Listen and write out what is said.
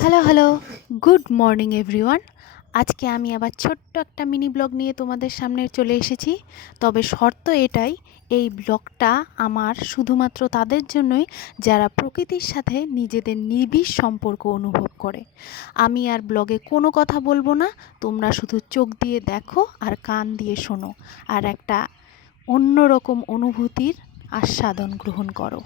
Hello hello, good morning everyone. আজকে আমি আবার ছোট্ট একটা মিনি ব্লগ নিয়ে তোমাদের সামনে চলে এসেছি। তবে শর্ত এটাই, এই ব্লগটা আমার শুধুমাত্র তাদের জন্যই যারা প্রকৃতির সাথে নিজেদের নিবিড় সম্পর্ক অনুভব করে। আমি আর ব্লগে কোনো কথা বলবো না, তোমরা শুধু চোখ দিয়ে দেখো আর কান দিয়ে শোনো, আর একটা অন্যরকম অনুভূতির আস্বাদন গ্রহণ করো।